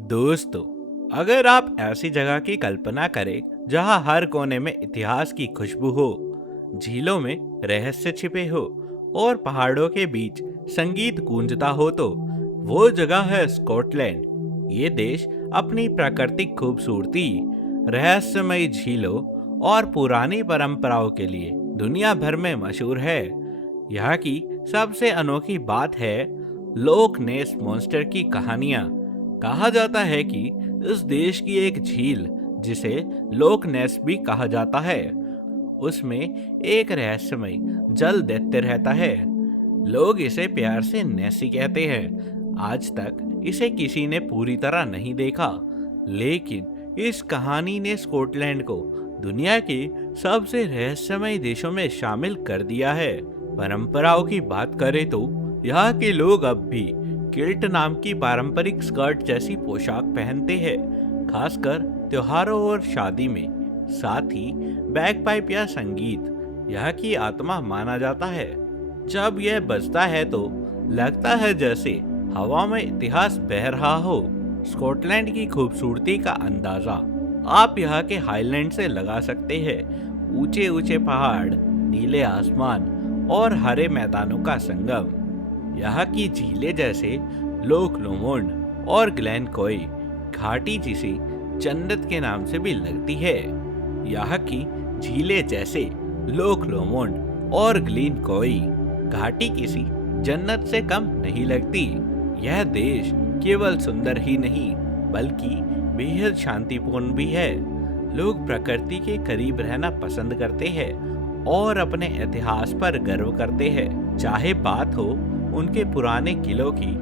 दोस्तों, अगर आप ऐसी जगह की कल्पना करें जहां हर कोने में इतिहास की खुशबू हो, झीलों में रहस्य छिपे हो और पहाड़ों के बीच संगीत गूंजता हो, तो वो जगह है स्कॉटलैंड। ये देश अपनी प्राकृतिक खूबसूरती, रहस्यमयी झीलों और पुरानी परंपराओं के लिए दुनिया भर में मशहूर है। यहाँ की सबसे अनोखी बात है लोक नेस मॉन्स्टर की कहानियाँ। कहा जाता है कि इस देश की एक झील, जिसे लोक नेस भी कहा जाता है, उसमें एक रहस्यमय जल दैत्य रहता है। लोग इसे प्यार से नेसी कहते हैं। आज तक इसे किसी ने पूरी तरह नहीं देखा, लेकिन इस कहानी ने स्कॉटलैंड को दुनिया के सबसे रहस्यमय देशों में शामिल कर दिया है। परंपराओं की बात करें तो यहाँ के लोग अब भी किल्ट नाम की पारंपरिक स्कर्ट जैसी पोशाक पहनते हैं, खासकर त्योहारों और शादी में। साथ ही बैगपाइप या संगीत यहाँ की आत्मा माना जाता है। जब यह बजता है तो लगता है जैसे हवा में इतिहास बह रहा हो। स्कॉटलैंड की खूबसूरती का अंदाजा आप यहाँ के हाईलैंड से लगा सकते हैं। ऊंचे ऊंचे पहाड़, नीले आसमान और हरे मैदानों का संगम। यहाँ की झीलें जैसे लोक लोमोंड और ग्लेन कोई घाटी जिसे जन्नत के नाम से भी लगती है। यहाँ की झीलें जैसे लोक लोमोंड और ग्लेन कोई घाटी किसी जन्नत से कम नहीं लगती। यह देश केवल सुंदर ही नहीं, बल्कि बेहद शांतिपूर्ण भी है। लोग प्रकृति के करीब रहना पसंद करते हैं और अपने इतिहास पर गर्व करते हैं। चाहे बात हो उनके पुराने किलों की,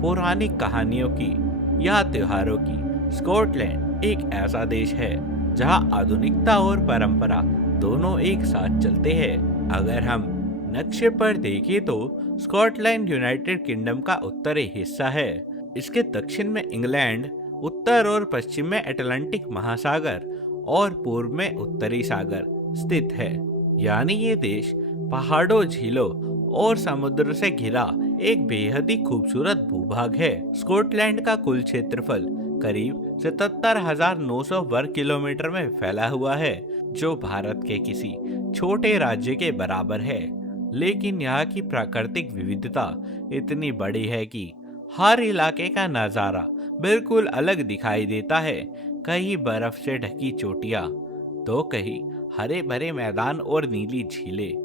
पौराणिक कहानियों की या त्योहारों की, स्कॉटलैंड एक ऐसा देश है जहां आधुनिकता और परंपरा दोनों एक साथ चलते हैं। अगर हम नक्शे पर देखें तो स्कॉटलैंड यूनाइटेड किंगडम का उत्तरी हिस्सा है। इसके दक्षिण में इंग्लैंड, उत्तर और पश्चिम में अटलांटिक महासागर और पूर्व में उत्तरी सागर स्थित है। यानी ये देश पहाड़ों, झीलों और समुद्र से घिरा एक बेहद ही खूबसूरत भूभाग है। स्कॉटलैंड का कुल क्षेत्रफल करीब 77,900 वर्ग किलोमीटर में फैला हुआ है, जो भारत के किसी छोटे राज्य के बराबर है। लेकिन यहाँ की प्राकृतिक विविधता इतनी बड़ी है कि हर इलाके का नज़ारा बिल्कुल अलग दिखाई देता है। कहीं बर्फ से ढकी चोटियाँ, तो कहीं हरे भरे मैदान और नीली झीलें।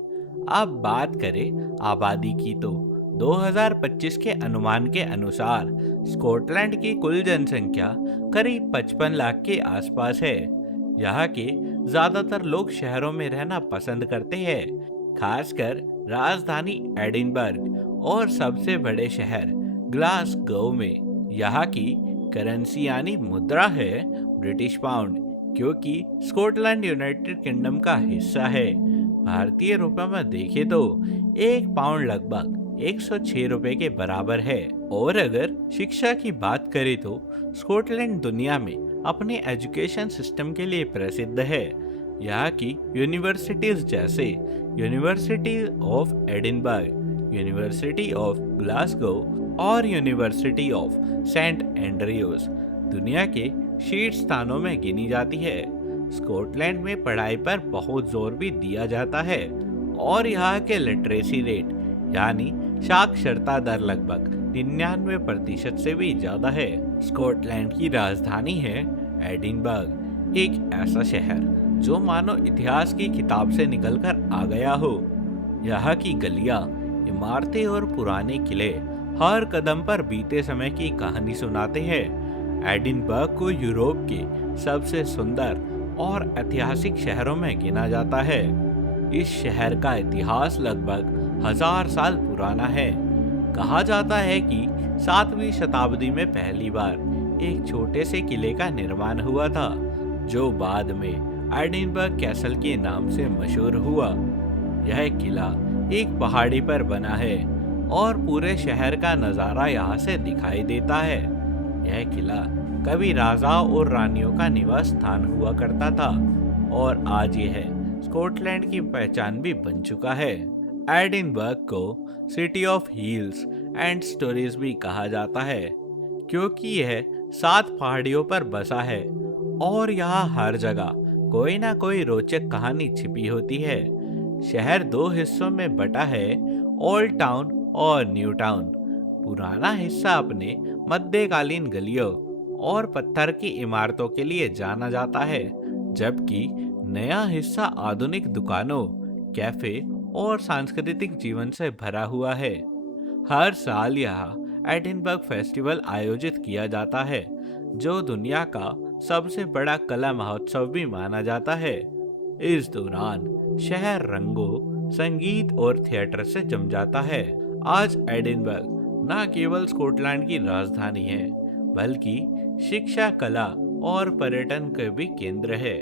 अब बात करें आबादी की तो 2025 के अनुमान के अनुसार स्कॉटलैंड की कुल जनसंख्या करीब 55 लाख के आसपास है। यहाँ के ज्यादातर लोग शहरों में रहना पसंद करते हैं, खासकर राजधानी एडिनबर्ग और सबसे बड़े शहर ग्लासगो में। यहाँ की करेंसी यानी मुद्रा है ब्रिटिश पाउंड, क्योंकि स्कॉटलैंड यूनाइटेड किंगडम का हिस्सा है। भारतीय रुपये में देखें तो एक पाउंड लगभग 106 रुपए के बराबर है। और अगर शिक्षा की बात करें तो स्कॉटलैंड दुनिया में अपने एजुकेशन सिस्टम के लिए प्रसिद्ध है। यहाँ की यूनिवर्सिटीज जैसे university of Edinburgh, university of Glasgow और यूनिवर्सिटी ऑफ सेंट एंड्रयूज दुनिया के शीर्ष स्थानों में गिनी जाती है। स्कॉटलैंड में पढ़ाई पर बहुत जोर भी दिया जाता है और यहाँ के लिटरेसी रेट यानी साक्षरता दर लगभग 99% से भी ज्यादा है। स्कॉटलैंड की राजधानी है एडिनबर्ग, एक ऐसा शहर जो मानो इतिहास की किताब से निकलकर आ गया हो। यहाँ की गलियां, इमारतें और पुराने किले हर कदम पर बीते समय की कहानी सुनाते हैं। एडिनबर्ग को यूरोप के सबसे सुंदर और ऐतिहासिक शहरों में गिना जाता है। इस शहर का इतिहास लगभग 1000 साल पुराना है। कहा जाता है कि 7वीं शताब्दी में पहली बार एक छोटे से किले का निर्माण हुआ था, जो बाद में एडिनबर्ग कैसल के नाम से मशहूर हुआ। यह किला एक पहाड़ी पर बना है और पूरे शहर का नज़ारा यहाँ से दिखाई देता है। यह किला कभी राजाओं और रानियों का निवास स्थान हुआ करता था और आज यह स्कॉटलैंड की पहचान भी बन चुका है। एडिनबर्ग को city of heels and stories भी कहा जाता है, क्योंकि यह 7 पहाड़ियों पर बसा है और यहाँ हर जगह कोई ना कोई रोचक कहानी छिपी होती है। शहर 2 हिस्सों में बटा है, ओल्ड टाउन और न्यू टाउन। पुराना हिस्सा अपने मध्यकालीन गलियों और पत्थर की इमारतों के लिए जाना जाता है, जबकि नया हिस्सा आधुनिक दुकानों, कैफे और सांस्कृतिक जीवन से भरा हुआ है। हर साल यहाँ एडिनबर्ग फेस्टिवल आयोजित किया जाता है, जो दुनिया का सबसे बड़ा कला महोत्सव भी माना जाता है। इस दौरान शहर रंगों, संगीत और थिएटर से जम जाता है। आज एडिनबर्ग न केवल स्कॉटलैंड की राजधानी है, बल्कि शिक्षा, कला और पर्यटन का भी केंद्र है।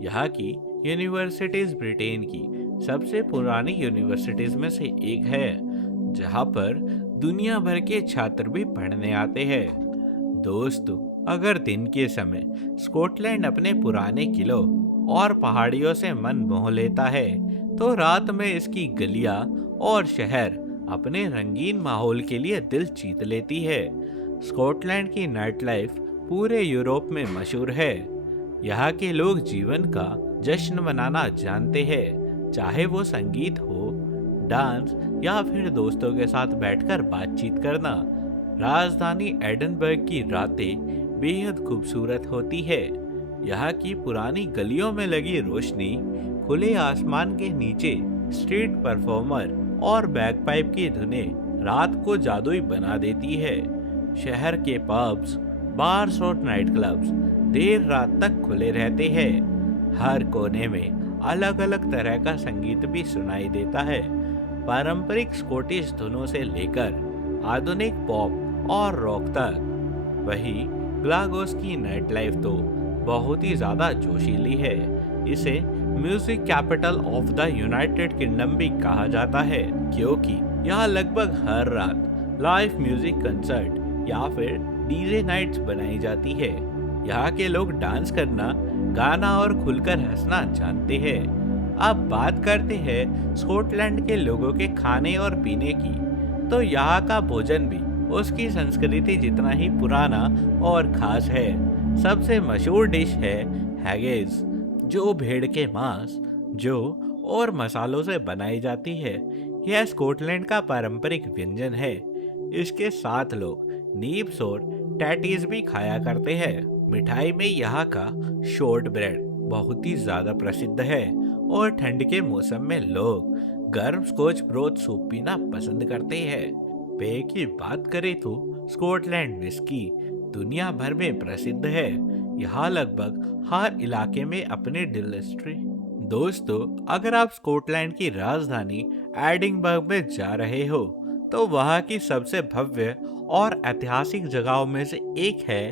यहाँ की यूनिवर्सिटीज ब्रिटेन की सबसे पुरानी यूनिवर्सिटीज में से एक है, जहाँ पर दुनिया भर के छात्र भी पढ़ने आते हैं। दोस्तों, अगर दिन के समय स्कॉटलैंड अपने पुराने किलों और पहाड़ियों से मन मोह लेता है, तो रात में इसकी गलियां और शहर अपने रंगीन माहौल के लिए दिल जीत लेती है। स्कॉटलैंड की नाइट लाइफ पूरे यूरोप में मशहूर है। यहाँ के लोग जीवन का जश्न मनाना जानते हैं, चाहे वो संगीत हो, डांस या फिर दोस्तों के साथ बैठकर बातचीत करना। राजधानी एडिनबर्ग की रातें बेहद खूबसूरत होती है। यहाँ की पुरानी गलियों में लगी रोशनी, खुले आसमान के नीचे स्ट्रीट परफॉर्मर और बैगपाइप की धुनें रात को जादुई बना देती है। शहर के पब्स, बार्स और नाइट क्लब्स देर रात तक खुले रहते हैं। हर कोने में अलग अलग तरह का संगीत भी सुनाई देता है, पारंपरिक स्कॉटिश धुनों से लेकर आधुनिक पॉप और रॉक तक। वहीं ग्लासगो की नाइट लाइफ तो बहुत ही ज्यादा जोशीली है। इसे music capital of the United kingdom भी कहा जाता है, क्योंकि यहाँ लगभग हर रात लाइव म्यूजिक कंसर्ट या फिर डीजे नाइट्स बनाई जाती है। यहाँ के लोग डांस करना, गाना और खुलकर हंसना जानते हैं। अब बात करते हैं स्कॉटलैंड के लोगों के खाने और पीने की, तो यहाँ का भोजन भी उसकी संस्कृति जितना ही पुराना और खास है। सबसे मशहूर डिश है हैगिस, जो भेड़ के मांस, जौ और मसालों से बनाई जाती है। यह स्कॉटलैंड का पारंपरिक व्यंजन है। इसके साथ लोग नीब्स और टैटीज भी खाया करते हैं। मिठाई में यहाँ का शॉर्ट ब्रेड बहुत ही ज्यादा प्रसिद्ध है और ठंड के मौसम में लोग गर्म स्कॉच ब्रोथ सूप पीना पसंद करते हैं। पेय की बात करें तो स्कॉटलैंड विस्की दुनिया भर में प्रसिद्ध है। यहाँ लगभग हर इलाके में अपने डिस्टिलरी। दोस्तों, अगर आप स्कॉटलैंड की राजधानी एडिनबर्ग में जा रहे हो, तो वहाँ की सबसे भव्य और ऐतिहासिक जगहों में से एक है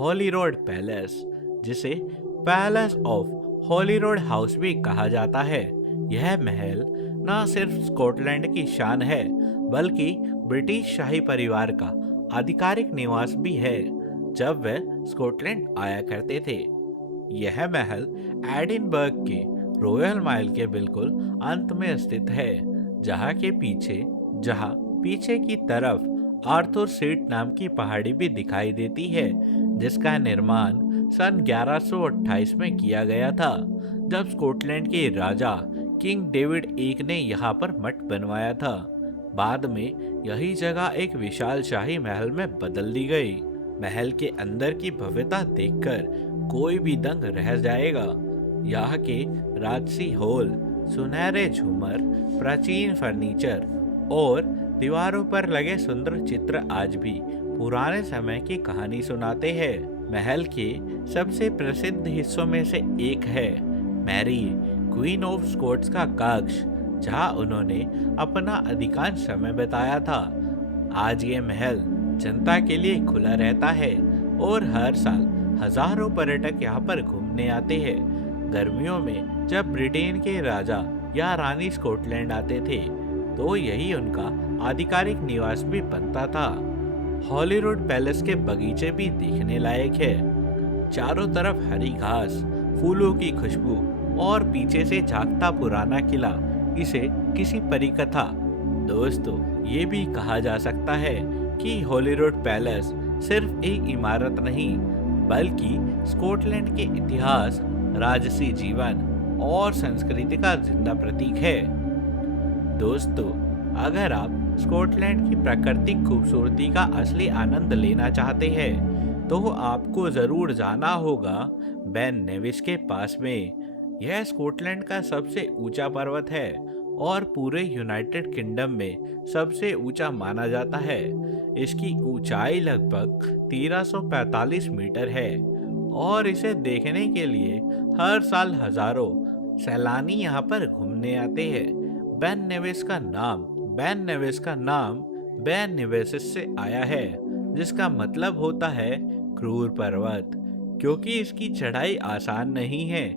होलीरोड पैलेस, जिसे पैलेस ऑफ होलीरोड हाउस भी कहा जाता है। यह महल न सिर्फ स्कॉटलैंड की शान है, बल्कि ब्रिटिश शाही परिवार का आधिकारिक निवास भी है जब वे स्कॉटलैंड आया करते थे। यह महल एडिनबर्ग के रॉयल माइल के बिल्कुल अंत में स्थित है, जहाँ पीछे की तरफ आर्थर सीट नाम की पहाड़ी भी दिखाई देती है, जिसका निर्माण सन 1128 में किया गया था, जब स्कॉटलैंड के राजा किंग डेविड एक ने यहाँ पर मठ बनवाया था। बाद में यही जगह एक विशाल शाही महल में बदल दी गई। महल के अंदर की भव्यता देखकर कोई भी दंग रह जाएगा। यहाँ के राजसी हॉल, सुनहरे झूमर, प्राचीन फर्नीचर और दीवारों पर लगे सुंदर चित्र आज भी पुराने समय की कहानी सुनाते हैं। महल के सबसे प्रसिद्ध हिस्सों में से एक है मैरी, क्वीन ऑफ स्कॉट्स का कक्ष, जहां उन्होंने अपना अधिकांश समय बिताया था। आज ये महल जनता के लिए खुला रहता है और हर साल हजारों पर्यटक यहाँ पर घूमने आते हैं। गर्मियों में जब ब्रिटेन के राजा या रानी स्कॉटलैंड आते थे, तो यही उनका आधिकारिक निवास भी बनता था। होलीरोड पैलेस के बगीचे भी देखने लायक है। चारों तरफ हरी घास, फूलों की खुशबू और पीछे से झांकता पुराना किला इसे किसी परिकथा। दोस्तों, ये भी कहा जा सकता है कि होलीरोड पैलेस सिर्फ एक इमारत नहीं, बल्कि स्कॉटलैंड के इतिहास, राजसी जीवन और संस्कृति का जिंदा प्रतीक है। दोस्तों, अगर आप स्कॉटलैंड की प्राकृतिक खूबसूरती का असली आनंद लेना चाहते हैं, तो आपको जरूर जाना होगा बेन नेविस के पास में। यह स्कॉटलैंड का सबसे ऊंचा पर्वत है और पूरे यूनाइटेड किंगडम में सबसे ऊंचा माना जाता है। इसकी ऊंचाई लगभग 1345 मीटर है और इसे देखने के लिए हर साल हजारों सैलानी यहाँ पर घूमने आते हैं। बेन नेविस का नाम बेन नेविस का नाम बेन नेविसिस से आया है, जिसका मतलब होता है क्रूर पर्वत, क्योंकि इसकी चढ़ाई आसान नहीं है